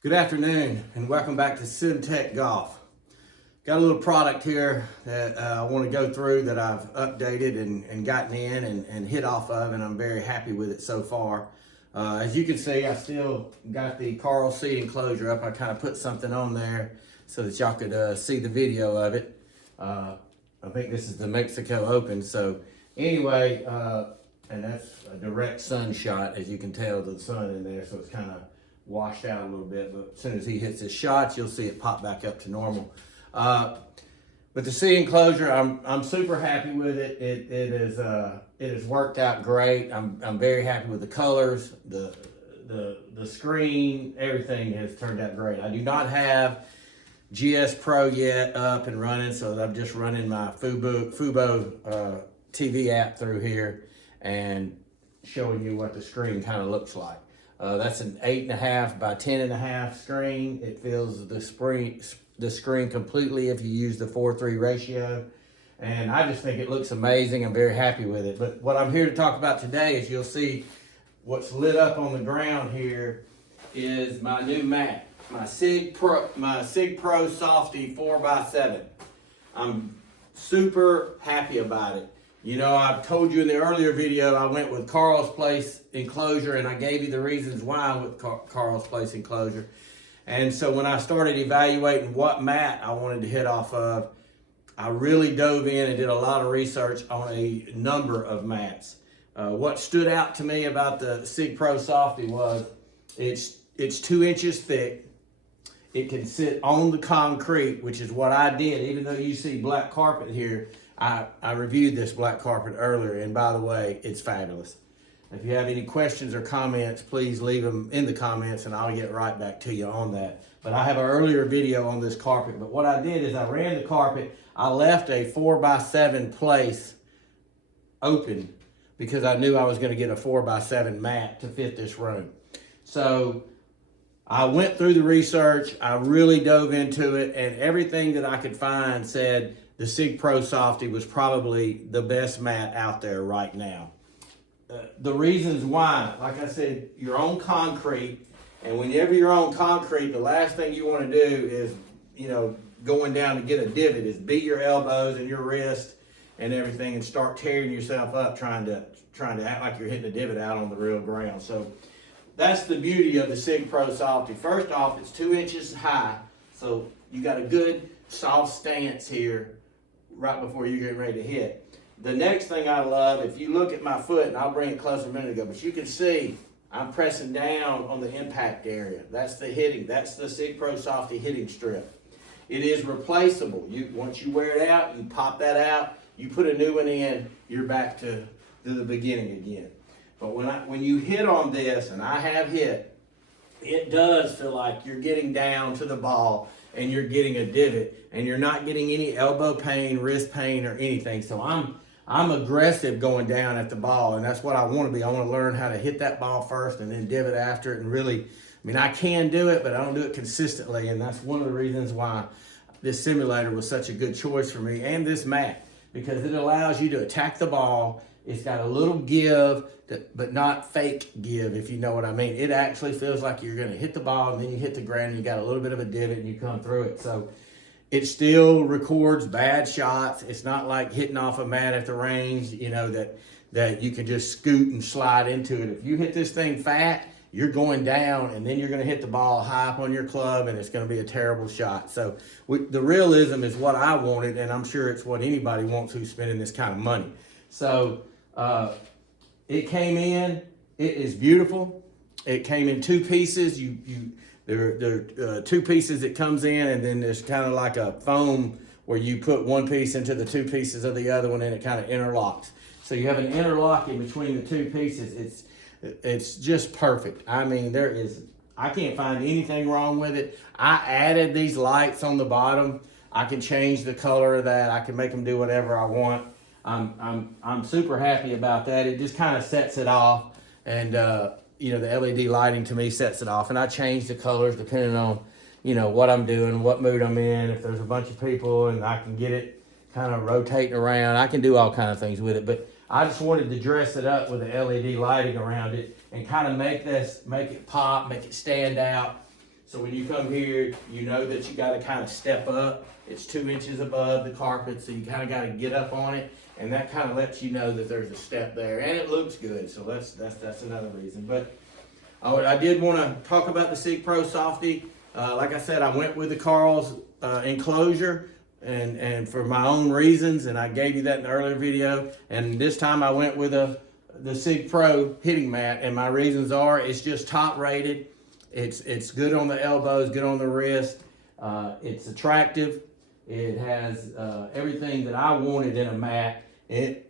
Good afternoon and welcome back to SimTech Golf. Got a little product here that I want to go through that I've updated and gotten in and hit off of, and I'm very happy with it so far. As you can see, I still got the Carl seat enclosure up. I kind of put something on there so that y'all could see the video of it. I think this is the Mexico Open. So anyway, and that's a direct sun shot, as you can tell, the sun in there, so it's kind of washed out a little bit, but as soon as he hits his shots, you'll see it pop back up to normal. But the seat enclosure, I'm super happy with it. It has worked out great. I'm very happy with the colors, the screen, everything has turned out great. I do not have GS Pro yet up and running, so I'm just running my Fubo TV app through here and showing you what the screen kind of looks like. That's an 8.5 by 10.5 screen. It fills the screen completely if you use the 4:3 ratio. And I just think it looks amazing. I'm very happy with it. But what I'm here to talk about today is you'll see what's lit up on the ground here is my new mat, my Sig Pro Softie 4x7. I'm super happy about it. You know, I've told you in the earlier video, I went with Carl's Place enclosure, and I gave you the reasons why I went with Carl's Place enclosure. And so when I started evaluating what mat I wanted to hit off of, I really dove in and did a lot of research on a number of mats. What stood out to me about the Sig Pro Softie was it's 2 inches thick. It can sit on the concrete, which is what I did. Even though you see black carpet here, I reviewed this black carpet earlier, and by the way, it's fabulous. If you have any questions or comments, please leave them in the comments and I'll get right back to you on that. But I have an earlier video on this carpet, but what I did is I ran the carpet. I left a 4x7 place open because I knew I was going to get a 4x7 mat to fit this room. So I went through the research, I really dove into it, and everything that I could find said the Sig Pro Softie was probably the best mat out there right now. The reasons why, like I said, you're on concrete, and whenever you're on concrete, the last thing you want to do is, going down to get a divot is beat your elbows and your wrist and everything and start tearing yourself up trying to act like you're hitting a divot out on the real ground. So that's the beauty of the Sig Pro Softie. First off, it's 2 inches high, so you got a good soft stance here right before you get ready to hit. The next thing I love, if you look at my foot, and I'll bring it closer a minute ago, but you can see I'm pressing down on the impact area. That's the hitting. That's the Sig Pro Softie hitting strip. It is replaceable. Once you wear it out, you pop that out, you put a new one in, you're back to the beginning again. But when you hit on this, and I have hit, it does feel like you're getting down to the ball and you're getting a divot and you're not getting any elbow pain, wrist pain, or anything. So I'm aggressive going down at the ball, and that's what I want to be. I want to learn how to hit that ball first and then divot after it, and really, I can do it, but I don't do it consistently, and that's one of the reasons why this simulator was such a good choice for me, and this mat, because it allows you to attack the ball. It's got a little give, but not fake give, if you know what I mean. It actually feels like you're going to hit the ball, and then you hit the ground, and you got a little bit of a divot, and you come through it. So it still records bad shots. It's not like hitting off a mat at the range, that you can just scoot and slide into it. If you hit this thing fat, you're going down, and then you're going to hit the ball high up on your club, and it's going to be a terrible shot. So the realism is what I wanted, and I'm sure it's what anybody wants who's spending this kind of money. So it came in. It is beautiful. It came in 2 pieces. There are 2 pieces it comes in, and then there's kind of like a foam where you put one piece into the 2 pieces of the other one, and it kind of interlocks. So you have an interlock in between the 2 pieces. It's just perfect. I can't find anything wrong with it. I added these lights on the bottom. I can change the color of that. I can make them do whatever I want. I'm super happy about that. It just kind of sets it off, and the LED lighting to me sets it off, and I change the colors depending on what I'm doing, what mood I'm in. If there's a bunch of people and I can get it kind of rotating around, I can do all kind of things with it. But I just wanted to dress it up with the LED lighting around it and kind of make it pop, make it stand out. So when you come here, you know that you gotta kind of step up. It's 2 inches above the carpet, so you kind of gotta get up on it. And that kind of lets you know that there's a step there, and it looks good. So that's another reason. But I did want to talk about the Sig Pro Softie. Like I said, I went with the Carl's enclosure, and for my own reasons, and I gave you that in the earlier video. And this time I went with the Sig Pro hitting mat, and my reasons are it's just top rated. It's good on the elbows, good on the wrist. It's attractive. It has everything that I wanted in a mat.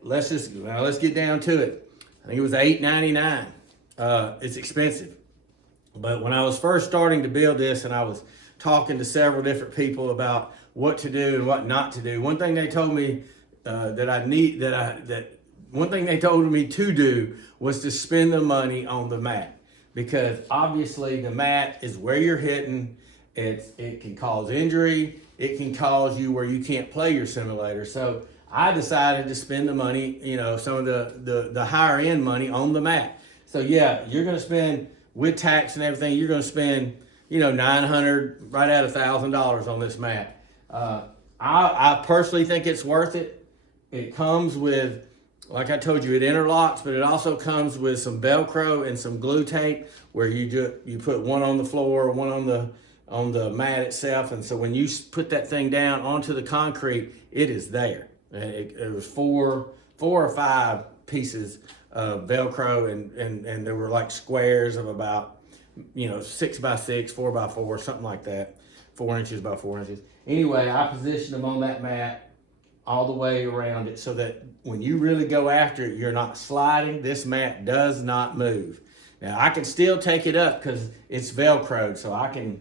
Let's get down to it. I think it was $8.99. It's expensive, but when I was first starting to build this, and I was talking to several different people about what to do and what not to do, one thing they told me one thing they told me to do was to spend the money on the mat, because obviously the mat is where you're hitting. It can cause injury. It can cause you where you can't play your simulator. So I decided to spend the money, some of the higher end money on the mat. So yeah, you're gonna spend, with tax and everything, you're gonna spend, $900, right at $1,000 on this mat. I personally think it's worth it. It comes with, like I told you, it interlocks, but it also comes with some Velcro and some glue tape, where you put one on the floor, one on the mat itself, and so when you put that thing down onto the concrete, it is there. It was four or five pieces of Velcro, and there were like squares of about 6 by 6, 4 by 4, something like that, 4 inches by 4 inches. Anyway, I positioned them on that mat all the way around it, so that when you really go after it, you're not sliding. This mat does not move. Now I can still take it up because it's Velcroed, so I can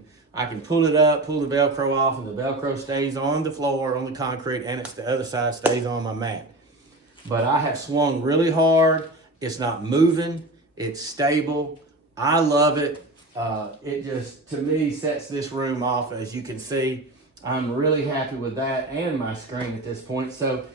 pull it up, pull the Velcro off, and the Velcro stays on the floor, on the concrete, and it's the other side stays on my mat. But I have swung really hard. It's not moving. It's stable. I love it. It just, to me, sets this room off. As you can see, I'm really happy with that and my screen at this point. So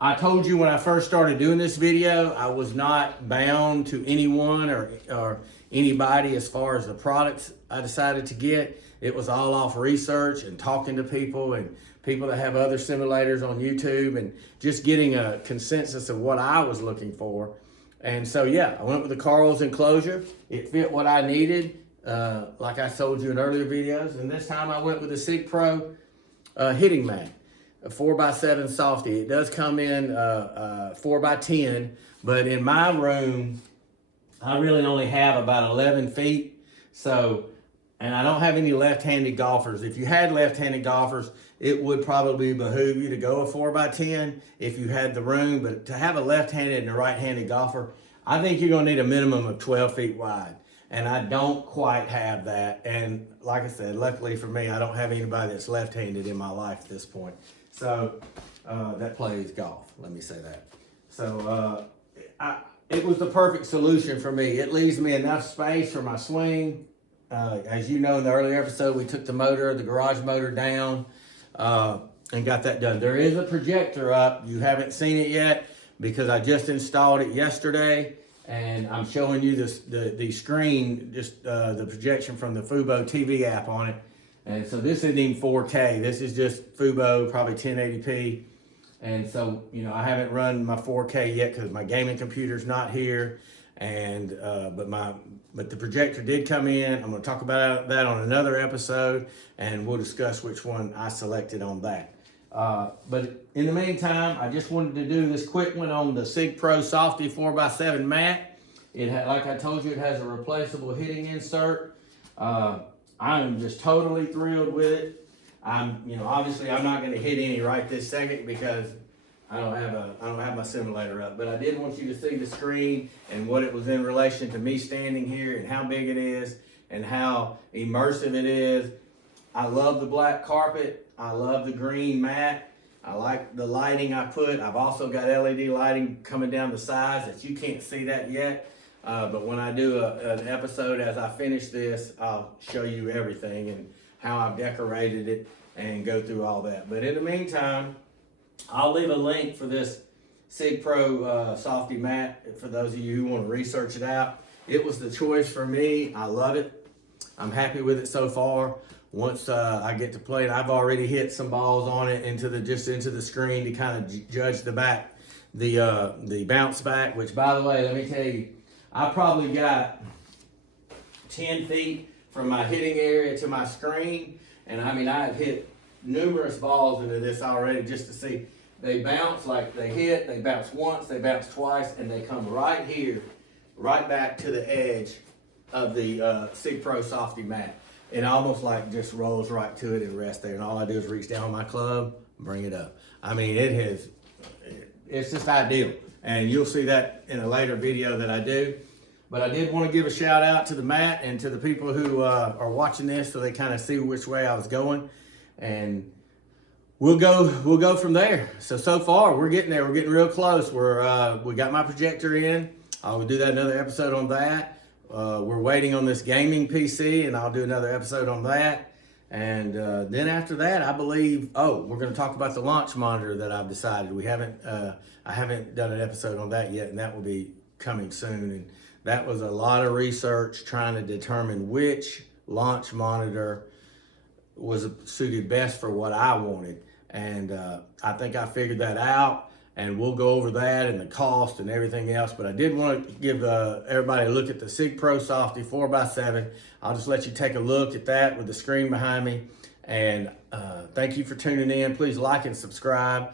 I told you when I first started doing this video, I was not bound to anyone or anybody as far as the products I decided to get. It was all off research and talking to people and people that have other simulators on YouTube, and just getting a consensus of what I was looking for. And so, yeah, I went with the Carl's enclosure. It fit what I needed, like I told you in earlier videos. And this time I went with the Sig Pro hitting mat, a 4x7 Softie. It does come in 4x10, but in my room, I really only have about 11 feet. So, and I don't have any left-handed golfers. If you had left-handed golfers, it would probably behoove you to go a 4x10 if you had the room. But to have a left-handed and a right-handed golfer, I think you're gonna need a minimum of 12 feet wide. And I don't quite have that. And like I said, luckily for me, I don't have anybody that's left-handed in my life at this point. So that plays golf, let me say that. So it was the perfect solution for me. It leaves me enough space for my swing. As you know, in the earlier episode, we took the garage motor down and got that done. There is a projector up. You haven't seen it yet because I just installed it yesterday, and I'm showing you the screen, just the projection from the Fubo TV app on it. And so this isn't even 4K. This is just Fubo, probably 1080p. And so, I haven't run my 4K yet because my gaming computer's not here. And but the projector did come in. I'm going to talk about that on another episode, and we'll discuss which one I selected on that. But in the meantime, I just wanted to do this quick one on the Sig Pro Softie 4x7 mat. Like I told you, it has a replaceable hitting insert. I am just totally thrilled with it. Obviously I'm not going to hit any right this second because I don't have my simulator up, but I did want you to see the screen and what it was in relation to me standing here and how big it is and how immersive it is. I love the black carpet. I love the green mat. I like the lighting I put. I've also got LED lighting coming down the sides that you can't see that yet. But when I do an episode as I finish this, I'll show you everything and how I've decorated it and go through all that. But in the meantime, I'll leave a link for this Sig Pro Softie mat for those of you who want to research it out. It was the choice for me. I love it. I'm happy with it so far. Once I get to play it, I've already hit some balls on it into the screen to kind of judge the bounce back, which, by the way, let me tell you, I probably got 10 feet from my hitting area to my screen. And I mean, I've hit numerous balls into this already just to see. They bounce like they hit, they bounce once, they bounce twice, and they come right here, right back to the edge of the Sig Pro Softie mat. It almost like just rolls right to it and rests there. And all I do is reach down on my club, bring it up. I mean, it's just ideal. And you'll see that in a later video that I do. But I did want to give a shout out to the mat and to the people who are watching this so they kind of see which way I was going. And we'll go from there. So far we're getting there. We're getting real close. We got my projector in. I'll do that another episode on that. We're waiting on this gaming PC, and I'll do another episode on that. And then after that, I believe, we're going to talk about the launch monitor that I've decided. I haven't done an episode on that yet, and that will be coming soon. And that was a lot of research trying to determine which launch monitor was suited best for what I wanted. And I think I figured that out. And we'll go over that and the cost and everything else. But I did want to give everybody a look at the Sig Pro Softie 4x7. I'll just let you take a look at that with the screen behind me. And thank you for tuning in. Please like and subscribe.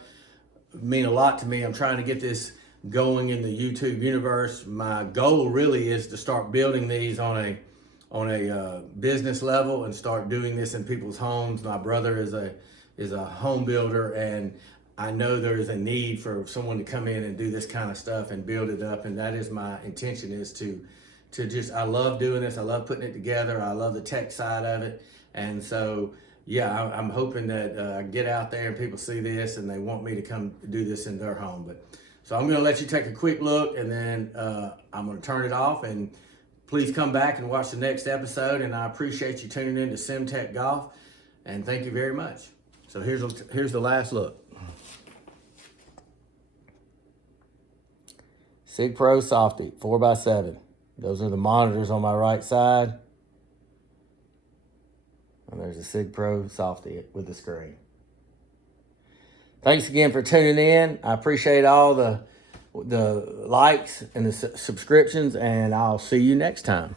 It means a lot to me. I'm trying to get this going in the YouTube universe. My goal really is to start building these on a business level and start doing this in people's homes. My brother is a home builder, and I know there's a need for someone to come in and do this kind of stuff and build it up. And that is my intention, is to just, I love doing this. I love putting it together. I love the tech side of it. And so, yeah, I'm hoping that I get out there and people see this and they want me to come do this in their home. So I'm going to let you take a quick look, and then I'm going to turn it off. And please come back and watch the next episode. And I appreciate you tuning in to SimTech Golf. And thank you very much. So here's the last look. Sig Pro Softie 4x7. Those are the monitors on my right side. And there's a Sig Pro Softie with the screen. Thanks again for tuning in. I appreciate all the likes and the subscriptions, and I'll see you next time.